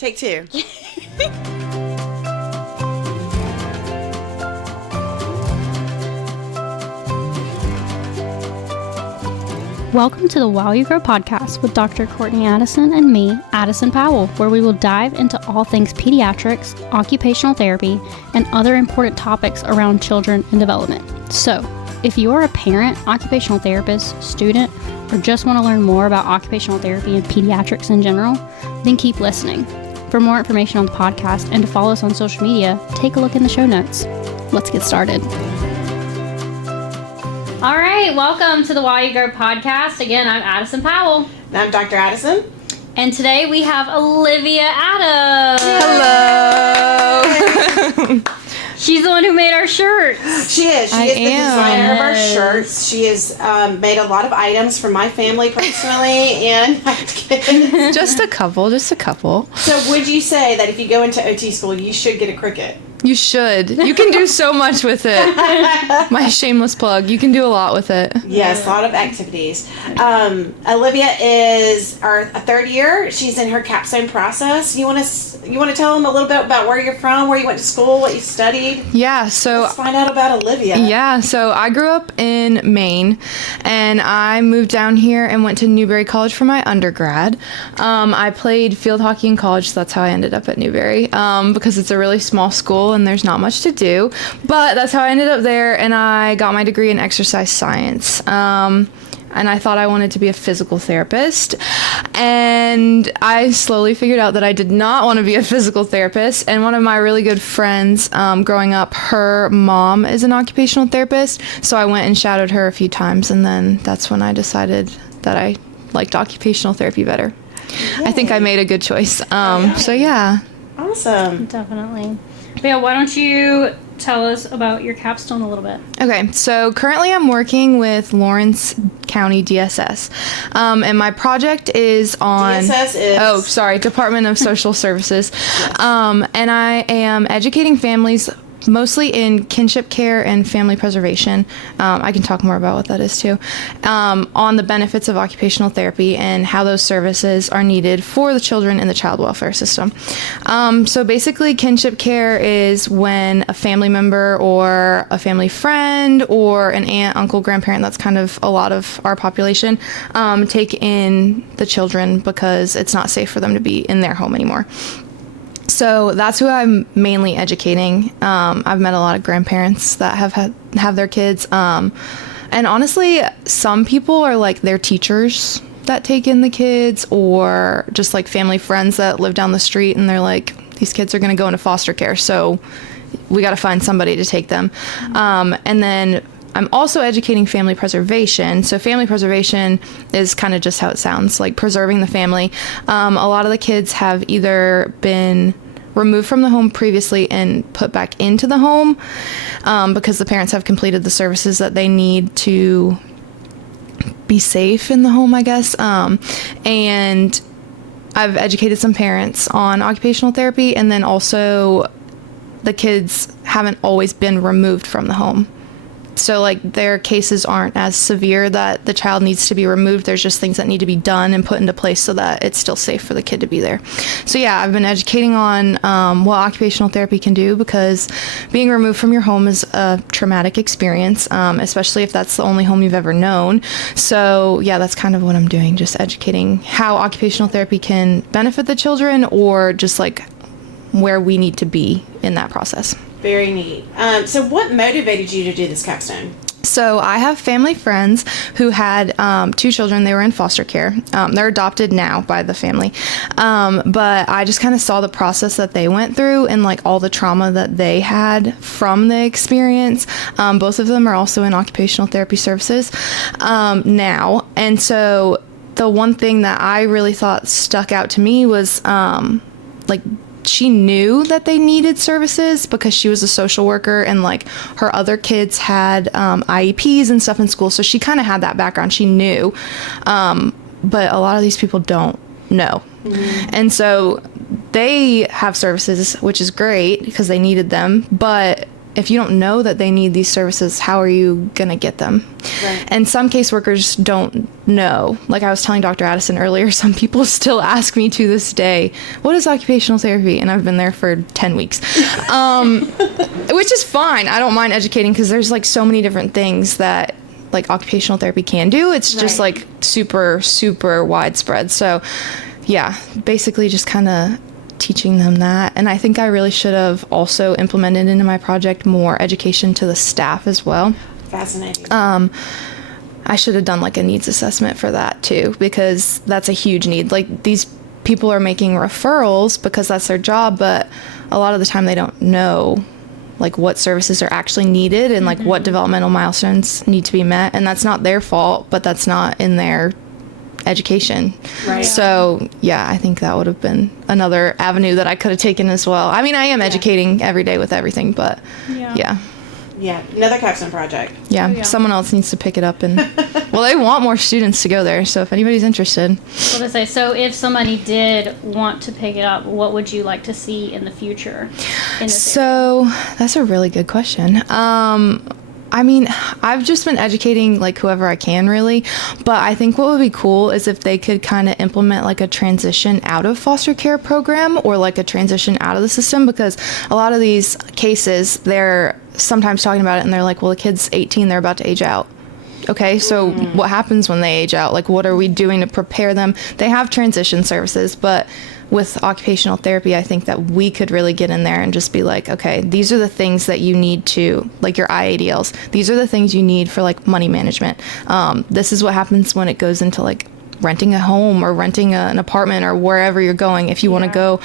Take two. Welcome to the While You Grow podcast with Dr. Courtney Addison and me, Addison Powell, where we will dive into all things pediatrics, occupational therapy, and other important topics around children and development. So, if you are a parent, occupational therapist, student, or just want to learn more about occupational therapy and pediatrics in general, then keep listening. For more information on the podcast and to follow us on social media, take a look in the show notes. Let's get started. All right, welcome to the While You Grow podcast. Again, I'm Addison Powell. And I'm Dr. Addison. And today we have Olivia Adams. Hello. She's the one who made our shirts. She is. She is the designer of our shirts. She has made a lot of items for my family personally and my kids. Just a couple. So would you say that if you go into OT school, you should get a Cricut? You should. You can do so much with it. My shameless plug. You can do a lot with it. Yes, a lot of activities. Olivia is our third year. She's in her Capstone process. You want to tell them a little bit about where you're from, where you went to school, what you studied? Yeah, so let's find out about Olivia. Yeah, so I grew up in Maine, and I moved down here and went to Newberry College for my undergrad. I played field hockey in college, so that's how I ended up at Newberry, because it's a really small school and there's not much to do. But that's how I ended up there, and I got my degree in exercise science. And I thought I wanted to be a physical therapist. And I slowly figured out that I did not want to be a physical therapist. And one of my really good friends growing up, her mom is an occupational therapist. So I went and shadowed her a few times. And then that's when I decided that I liked occupational therapy better. Yay. I think I made a good choice. So yeah. Awesome. Definitely. But yeah, why don't you tell us about your capstone a little bit? Okay, so currently I'm working with Lawrence County DSS, and my project is on... DSS is... Department of Social Services, and I am educating families mostly in kinship care and family preservation. I can talk more about what that is too, on the benefits of occupational therapy and how those services are needed for the children in the child welfare system. So basically, kinship care is when a family member or a family friend or an aunt, uncle, grandparent, that's kind of a lot of our population, take in the children because it's not safe for them to be in their home anymore. So that's who I'm mainly educating. I've met a lot of grandparents that have their kids. And honestly, some people are like their teachers that take in the kids, or just like family friends that live down the street and they're like, these kids are going to go into foster care, so we got to find somebody to take them. And then I'm also educating family preservation. So family preservation is kind of just how it sounds, like preserving the family. A lot of the kids have either been removed from the home previously and put back into the home because the parents have completed the services that they need to be safe in the home, I guess. And I've educated some parents on occupational therapy, and then also the kids haven't always been removed from the home. So, like, their cases aren't as severe that the child needs to be removed. There's just things that need to be done and put into place so that it's still safe for the kid to be there. So, yeah, I've been educating on what occupational therapy can do, because being removed from your home is a traumatic experience, especially if that's the only home you've ever known. So, yeah, that's kind of what I'm doing, just educating how occupational therapy can benefit the children, or just, like, where we need to be in that process. Very neat. So what motivated you to do this capstone? So I have family friends who had two children. They were in foster care. They're adopted now by the family. But I just kind of saw the process that they went through and like all the trauma that they had from the experience. Both of them are also in occupational therapy services now. And so the one thing that I really thought stuck out to me was like, she knew that they needed services because she was a social worker, and like her other kids had IEPs and stuff in school. So she kind of had that background. She knew. But a lot of these people don't know. Mm-hmm. And so they have services, which is great because they needed them. But if you don't know that they need these services, how are you going to get them? Right. And some caseworkers don't know. Like I was telling Dr. Addison earlier, some people still ask me to this day, what is occupational therapy? And I've been there for 10 weeks, which is fine. I don't mind educating because there's like so many different things that like occupational therapy can do. It's just like super, super widespread. So yeah, basically just kind of teaching them that. And I think I really should have also implemented into my project more education to the staff as well. Fascinating. I should have done like a needs assessment for that too, because that's a huge need. Like these people are making referrals because that's their job, but a lot of the time they don't know like what services are actually needed and like what developmental milestones need to be met. And that's not their fault, but that's not in their education. Right. So yeah, I think that would have been another avenue that I could have taken as well. I mean, I am educating every day with everything, but yeah, another capstone project. Someone else needs to pick it up. And well, they want more students to go there, so if anybody's interested. What I say, so if somebody did want to pick it up, what would you like to see in the future in this area? That's a really good question. I mean, I've just been educating like whoever I can really, but I think what would be cool is if they could kind of implement like a transition out of foster care program or like a transition out of the system, because a lot of these cases, they're sometimes talking about it and they're like, well, the kid's 18, they're about to age out. Okay, so what happens when they age out? Like, what are we doing to prepare them? They have transition services, but with occupational therapy, I think that we could really get in there and just be like, okay, these are the things that you need to, like your IADLs, these are the things you need for like money management. This is what happens when it goes into like renting a home or renting an apartment or wherever you're going. If you want to go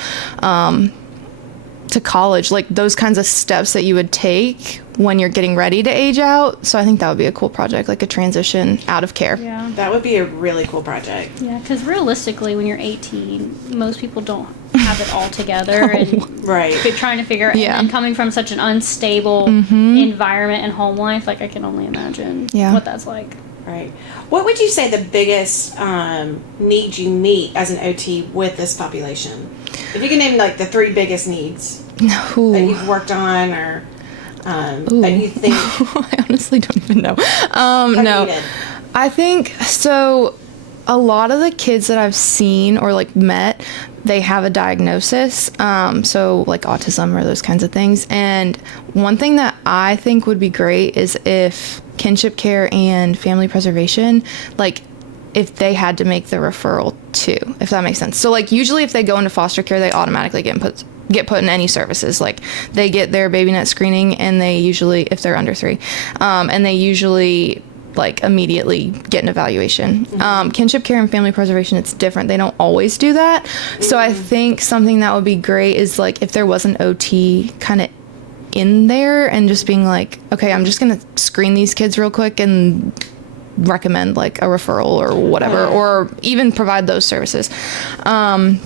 to college, like those kinds of steps that you would take when you're getting ready to age out. So I think that would be a cool project, like a transition out of care. Yeah. That would be a really cool project. Yeah, because realistically, when you're 18, most people don't have it all together. And Right. trying to figure out, and coming from such an unstable environment and home life, like I can only imagine what that's like. Right. What would you say the biggest need you meet as an OT with this population? If you can name like the 3 biggest needs that you've worked on or that you think. I honestly don't even know. No. Needed. I think so. A lot of the kids that I've seen or like met, they have a diagnosis, so like autism or those kinds of things. And one thing that I think would be great is if kinship care and family preservation, like if they had to make the referral too, if that makes sense. So like usually if they go into foster care, they automatically get put in any services. Like they get their baby net screening, and they usually, if they're under 3, and they usually like immediately get an evaluation. Kinship care and family preservation, it's different. They don't always do that. So I think something that would be great is like if there was an OT kind of in there and just being like, okay, I'm just going to screen these kids real quick and recommend like a referral or whatever, or even provide those services. But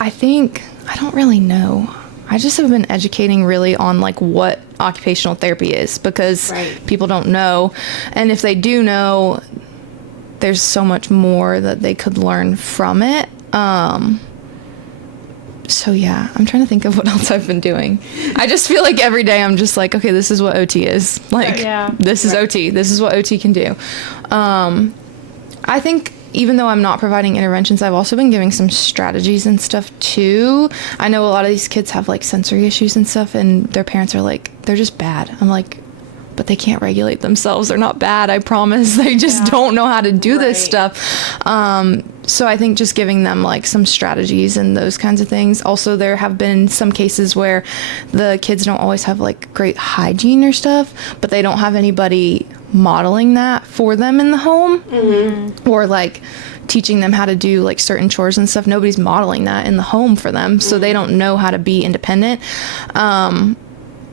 I think, I don't really know. I just have been educating really on like what occupational therapy is, because people don't know. And if they do know, there's so much more that they could learn from it. So yeah, I'm trying to think of what else I've been doing. I just feel like every day I'm just like, okay, this is what OT is. Like, this is OT. This is what OT can do. I think even though I'm not providing interventions, I've also been giving some strategies and stuff too. I know a lot of these kids have like sensory issues and stuff, and their parents are like, they're just bad. I'm like, but they can't regulate themselves. They're not bad, I promise. They just don't know how to do this stuff. So I think just giving them like some strategies and those kinds of things. Also, there have been some cases where the kids don't always have like great hygiene or stuff, but they don't have anybody modeling that for them in the home, or like teaching them how to do like certain chores and stuff. Nobody's modeling that in the home for them, so they don't know how to be independent.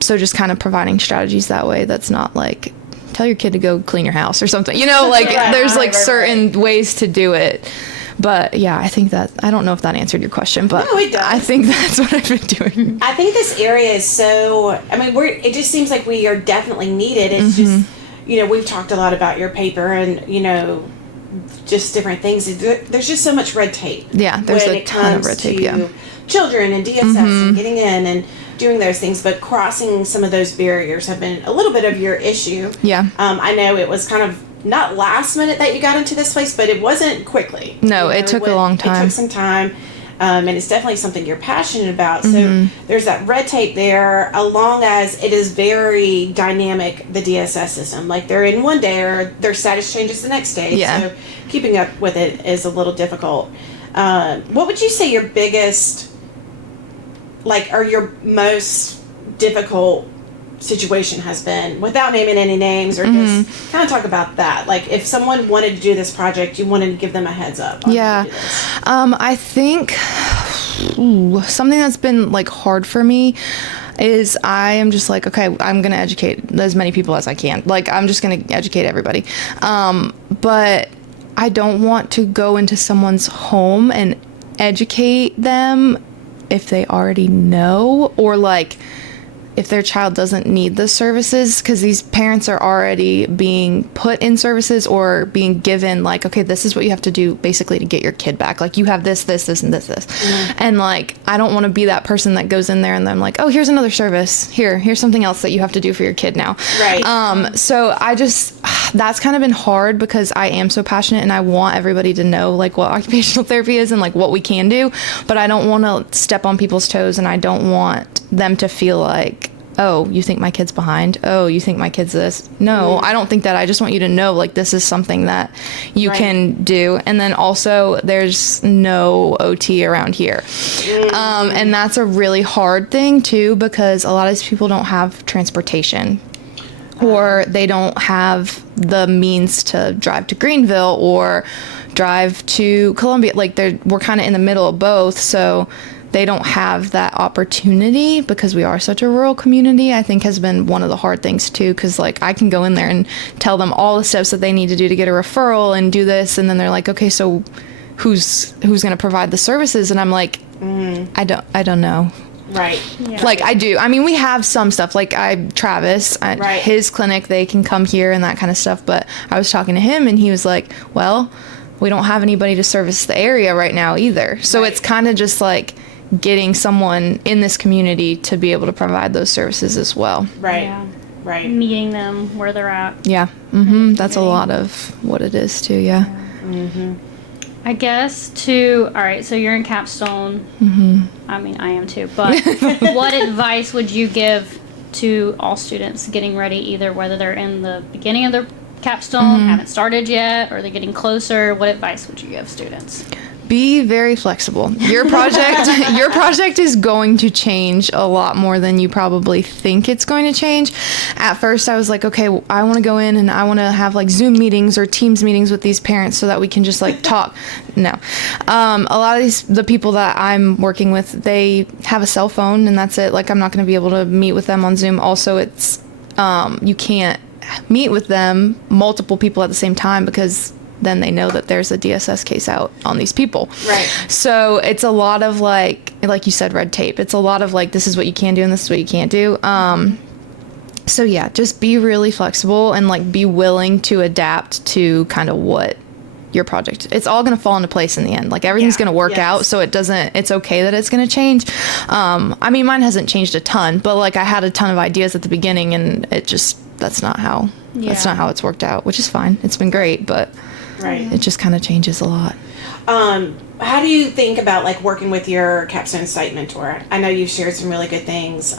So just kind of providing strategies that way. That's not like tell your kid to go clean your house or something, you know, like there's like certain ways to do it. But yeah, I think that, I don't know if that answered your question, but no, it does. I think that's what I've been doing. I think this area is so, I mean, it just seems like we are definitely needed. It's just, you know, we've talked a lot about your paper and, you know, just different things. There's just so much red tape. Yeah, there's a ton of red tape, children and DSS and getting in, and doing those things, but crossing some of those barriers have been a little bit of your issue. Yeah. I know it was kind of not last minute that you got into this place, but it wasn't quickly. No, it took a long time. It took some time. And it's definitely something you're passionate about. So there's that red tape there, along as it is very dynamic, the DSS system. Like they're in one day or their status changes the next day. Yeah. So keeping up with it is a little difficult. What would you say your biggest, or your most difficult situation has been, without naming any names, or just kind of talk about that? Like if someone wanted to do this project, you wanted to give them a heads up on how to do this. I think something that's been hard for me is I am just okay, I'm going to educate as many people as I can. I'm just going to educate everybody. But I don't want to go into someone's home and educate them if they already know, or if their child doesn't need the services, because these parents are already being put in services or being given okay, this is what you have to do basically to get your kid back. You have this, and this. And I don't want to be that person that goes in there and then oh, here's another service. Here's something else that you have to do for your kid now. Right. So that's kind of been hard because I am so passionate and I want everybody to know what occupational therapy is and what we can do, but I don't want to step on people's toes, and I don't want them to feel oh, you think my kid's behind? Oh, you think my kid's this? No, I don't think that. I just want you to know, this is something that you can do. And then also, there's no OT around here. And that's a really hard thing, too, because a lot of these people don't have transportation. Or they don't have the means to drive to Greenville or drive to Columbia. We're kind of in the middle of both, so they don't have that opportunity because we are such a rural community. I think has been one of the hard things too, because I can go in there and tell them all the steps that they need to do to get a referral and do this, and then they're okay, so who's going to provide the services? And I'm I don't know. Right. Yeah. I do. I mean, we have some stuff. Travis, right. His clinic, they can come here and that kind of stuff. But I was talking to him and he was well, we don't have anybody to service the area right now either. So It's kind of just getting someone in this community to be able to provide those services as well. Right. Yeah. Right. Meeting them where they're at. Yeah. Mm-hmm. That's a lot of what it is too. Yeah. Mm-hmm. I guess all right, so you're in Capstone. I mean, I am too, but what advice would you give to all students getting ready, either whether they're in the beginning of their Capstone, haven't started yet, or they're getting closer? What advice would you give students? Be very flexible. Your project is going to change a lot more than you probably think it's going to change. At first, I was okay, I want to go in and I want to have Zoom meetings or Teams meetings with these parents so that we can just talk. No. A lot of the people that I'm working with, they have a cell phone and that's it. I'm not going to be able to meet with them on Zoom. Also, it's you can't meet with them, multiple people at the same time, because then they know that there's a DSS case out on these people. Right. So it's a lot of like you said, red tape. It's a lot of this is what you can do and this is what you can't do. So yeah, just be really flexible and be willing to adapt to kind of what your project. It's all going to fall into place in the end. Everything's going to work out. So it's okay that it's going to change. I mean, mine hasn't changed a ton, but I had a ton of ideas at the beginning and that's not how it's worked out, which is fine. It's been great, but it just kind of changes a lot. How do you think about working with your Capstone site mentor? I know you've shared some really good things.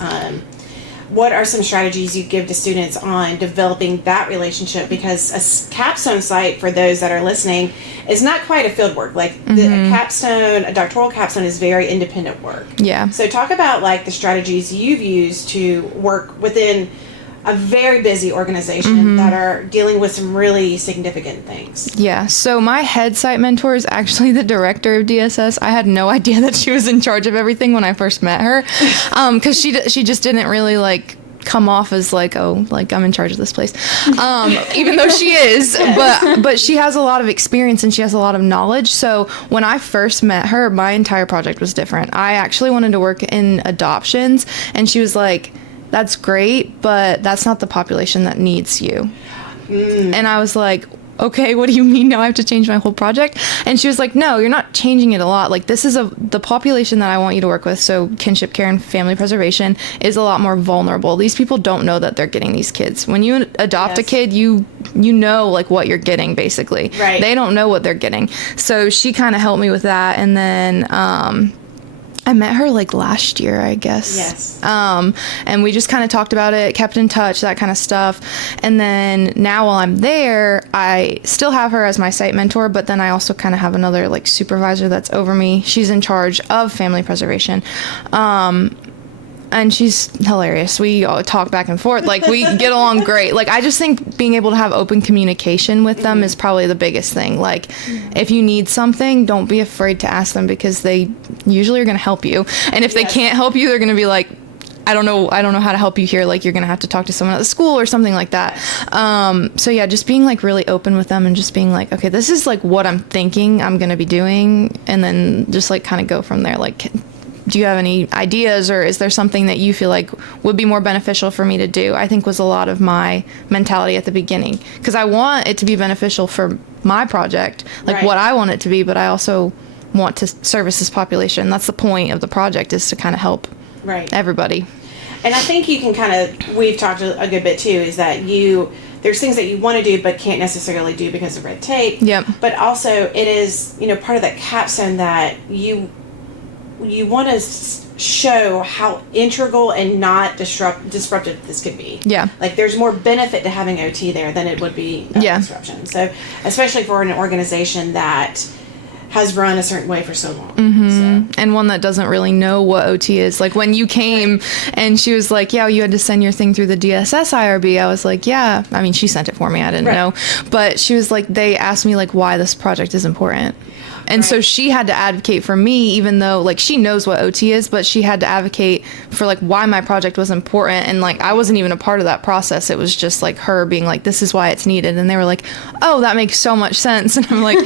What are some strategies you give to students on developing that relationship? Because a Capstone site, for those that are listening, is not quite a field work. The Capstone, a doctoral Capstone is very independent work. Yeah. So talk about the strategies you've used to work within a very busy organization that are dealing with some really significant things. Yeah, so my head site mentor is actually the director of DSS. I had no idea that she was in charge of everything when I first met her, because she just didn't really come off as I'm in charge of this place, even though she is, but she has a lot of experience and she has a lot of knowledge. So when I first met her, my entire project was different. I actually wanted to work in adoptions, and she was that's great, but that's not the population that needs you. And I was okay, what do you mean now I have to change my whole project? And she was like, no, you're not changing it a lot. Like, this is the population that I want you to work with. So kinship care and family preservation is a lot more vulnerable. These people don't know that they're getting these kids. When you adopt a kid, you know, like, what you're getting, basically. Right. They don't know what they're getting. So she kind of helped me with that. And then I met her like last year, I guess. Yes. And we just kind of talked about it, kept in touch, that kind of stuff. And then now while I'm there, I still have her as my site mentor, but then I also kind of have another like supervisor that's over me. She's in charge of family preservation. And she's hilarious. We all talk back and forth. Like, we get along great. Like, I just think being able to have open communication with them is probably the biggest thing. Like, if you need something, don't be afraid to ask them, because they usually are going to help you. And if they can't help you, they're going to be like, I don't know how to help you here. Like, you're going to have to talk to someone at the school or something like that. So yeah, just being like really open with them and just being like, okay, this is like what I'm thinking I'm going to be doing. And then just like kind of go from there. Like, do you have any ideas, or is there something that you feel like would be more beneficial for me to do? I think was a lot of my mentality at the beginning, because I want it to be beneficial for my project, like what I want it to be, but I also want to service this population. That's the point of the project, is to kind of help everybody. And I think you can we've talked a good bit too, is that there's things that you want to do but can't necessarily do because of red tape. Yep. But also it is, part of that capstone that you want to show how integral and not disruptive this could be. Yeah. Like, there's more benefit to having OT there than it would be disruption. So, especially for an organization that has run a certain way for so long. Mm-hmm. So. And one that doesn't really know what OT is. Like, when you came and she was like, yeah, you had to send your thing through the DSS IRB. I was like, yeah. I mean, she sent it for me. I didn't know. But she was like, they asked me, like, why this project is important. And so she had to advocate for me, even though, like, she knows what OT is, but she had to advocate for, like, why my project was important. And, like, I wasn't even a part of that process. It was just, like, her being like, this is why it's needed. And they were like, oh, that makes so much sense. And I'm like,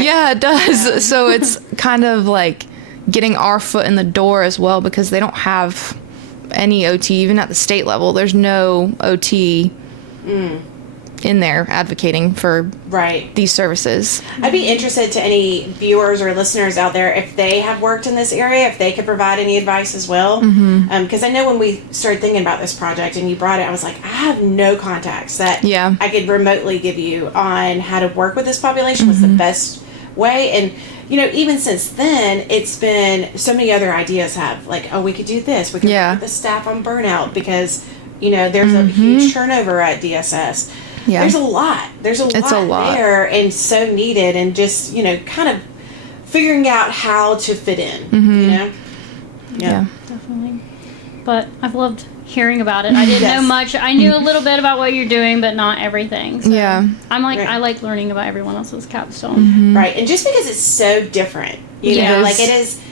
yeah, it does. Yeah. So it's kind of, like, getting our foot in the door as well, because they don't have any OT, even at the state level. There's no OT in there advocating for these services. I'd be interested to any viewers or listeners out there if they have worked in this area, if they could provide any advice as well. Because I know when we started thinking about this project and you brought it, I was like, I have no contacts that I could remotely give you on how to work with this population. What's the best way? And even since then, it's been so many other ideas have, like, oh, we could do this. We could put the staff on burnout because, there's a huge turnover at DSS. Yeah. There's a lot. There's a lot there, and so needed, and just, kind of figuring out how to fit in, Yeah, definitely. But I've loved hearing about it. I didn't know much. I knew a little bit about what you're doing, but not everything. So I'm like, I like learning about everyone else's capstone. Right. And just because it's so different, you know, like it is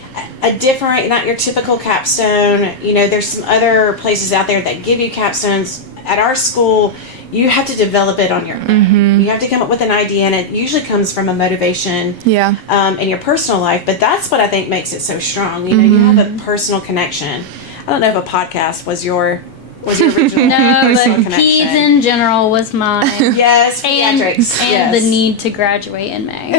a different, not your typical capstone. There's some other places out there that give you capstones. At our school, you have to develop it on your own. You have to come up with an idea, and it usually comes from a motivation in your personal life. But that's what I think makes it so strong. You have a personal connection. I don't know if a podcast was your original no, but peds in general was mine. Yes, pediatrics. And the need to graduate in May.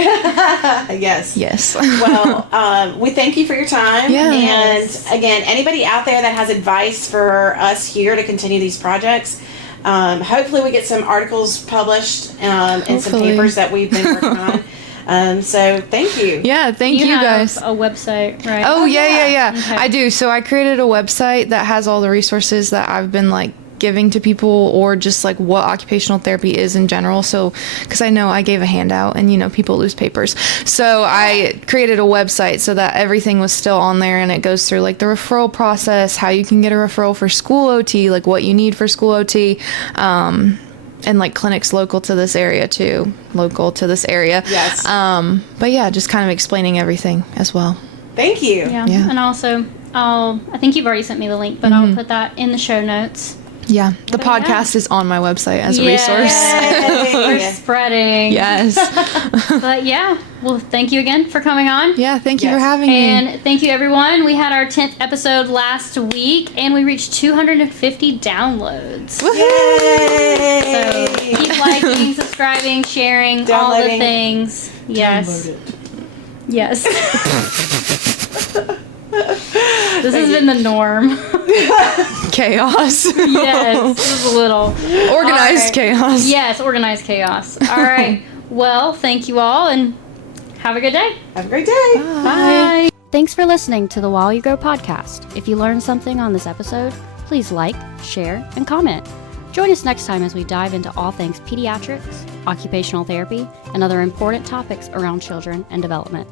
Yes. Well, we thank you for your time. And again, anybody out there that has advice for us here to continue these projects, hopefully we get some articles published and some papers that we've been working on. So thank you. Yeah, thank you guys. A website, right? Oh, yeah. Okay. I do. So I created a website that has all the resources that I've been like giving to people, or just like what occupational therapy is in general. So, because I know I gave a handout and people lose papers. So I created a website so that everything was still on there, and it goes through like the referral process, how you can get a referral for school OT, like what you need for school OT, and like clinics local to this area. Yes. But yeah, just kind of explaining everything as well. Thank you. Yeah. And also, I think you've already sent me the link, but I'll put that in the show notes. Yeah, the podcast is on my website as a resource. We're spreading. Yes. But yeah, well, thank you again for coming on. Yeah, thank you for having me. And thank you, everyone. We had our 10th episode last week, and we reached 250 downloads. Woohoo! So keep liking, subscribing, sharing, all the things. Yes. Yes. This has been the norm. Chaos. Yes, this is a little. Organized chaos. Yes, organized chaos. All right. Well, thank you all, and have a good day. Have a great day. Bye. Thanks for listening to the While You Grow podcast. If you learned something on this episode, please like, share, and comment. Join us next time as we dive into all things pediatrics, occupational therapy, and other important topics around children and development.